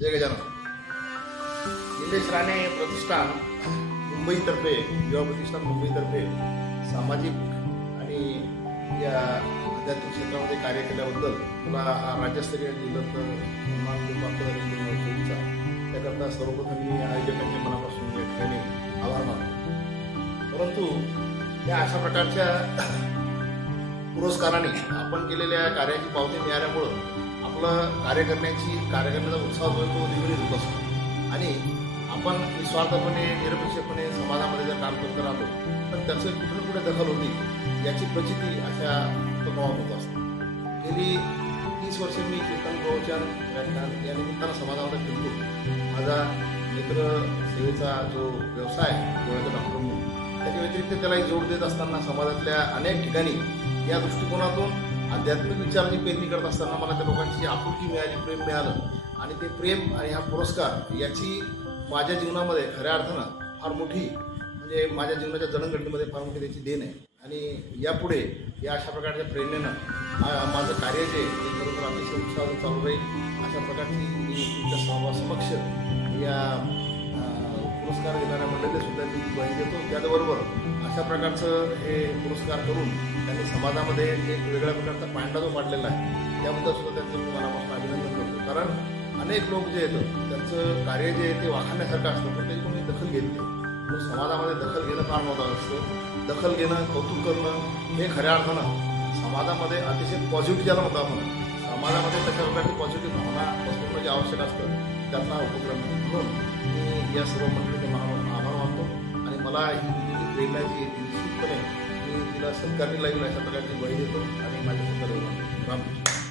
जय गजानन निलेश राणे प्रतिष्ठान मुंबईतर्फे युवा प्रतिष्ठान मुंबईतर्फे सामाजिक आणि या आध्यात्मिक क्षेत्रामध्ये कार्य केल्याबद्दल मला राज्यस्तरीय जिल्ह्यात सन्मान प्राप्त झालेला त्याकरता सर्वप्रथम मी आयोजकांच्या मनापासून या ठिकाणी आभार मानतो. परंतु या अशा प्रकारच्या पुरस्काराने आपण केलेल्या कार्याची पावती मिळाल्यामुळं आपलं कार्य करण्याची कार्य करण्याचा उत्साह जो तो द्विगुणित होत असतो. आणि आपण निस्वार्थपणे निरपेक्षपणे समाजामध्ये जर काम करत राहतो तर त्याचं कुठे कुठे दखल होती याची प्रचिती अशा उपक्रमात होत असते. गेली तीस वर्ष मी कीर्तन प्रवचन व्याख्यान या निमित्तानं समाजामध्ये फिरतो. माझा मित्र सेवेचा जो व्यवसाय आहे, डोळ्याचा डॉक्टर म्हणून त्याच्या व्यतिरिक्त त्यालाही जोड देत असताना समाजातल्या अनेक ठिकाणी या दृष्टिकोनातून आध्यात्मिक विचाराची पेरणी करत असताना मला त्या लोकांची आपुलकी मिळाली प्रेम मिळालं. आणि ते प्रेम आणि हा पुरस्कार याची माझ्या जीवनामध्ये खऱ्या अर्थानं फार मोठी म्हणजे माझ्या जीवनाच्या जडणघडणीमध्ये फार मोठी त्याची देण आहे. आणि यापुढे या अशा प्रकारच्या प्रेरणेनं माझं कार्य जे आहे ते खरोखर अतिशय उत्साह चालू राहील. अशा प्रकारची मी तुमच्या समक्ष या पुरस्कार देणाऱ्या मंडळीसुद्धा मी ग्वाही देतो. त्याचबरोबर अशा प्रकारचं हे पुरस्कार करून त्यांनी समाजामध्ये एक वेगळ्या प्रकारचा पांडा जो मांडलेला आहे त्याबद्दल सुद्धा त्यांचं मी मनापासून अभिनंदन करतो. कारण अनेक लोक जे आहेत त्यांचं कार्य जे आहे ते वाखाण्यासारखं असतं पण त्याची कोणी दखल घेत नाही. म्हणून समाजामध्ये दखल घेणं फार महत्त्वाचं असतं. दखल घेणं कौतुक करणं हे खऱ्या अर्थानं समाजामध्ये अतिशय पॉझिटिव्ह ज्याला म्हणतो आपण समाजामध्ये तशा प्रकारची पॉझिटिव्ह भावना पसरवणं जे म्हणजे आवश्यक असतं. त्यांना उपक्रम म्हणून मी या सर्व मंडळीचे मनापासून आभार मानतो आणि मला ही जी प्रेरणा जी आहे ती निश्चितपणे मी तिला सत्कारणी लागेल अशा प्रकारची ग्वाही देतो आणि माझ्या सत्कार रामकृष्ण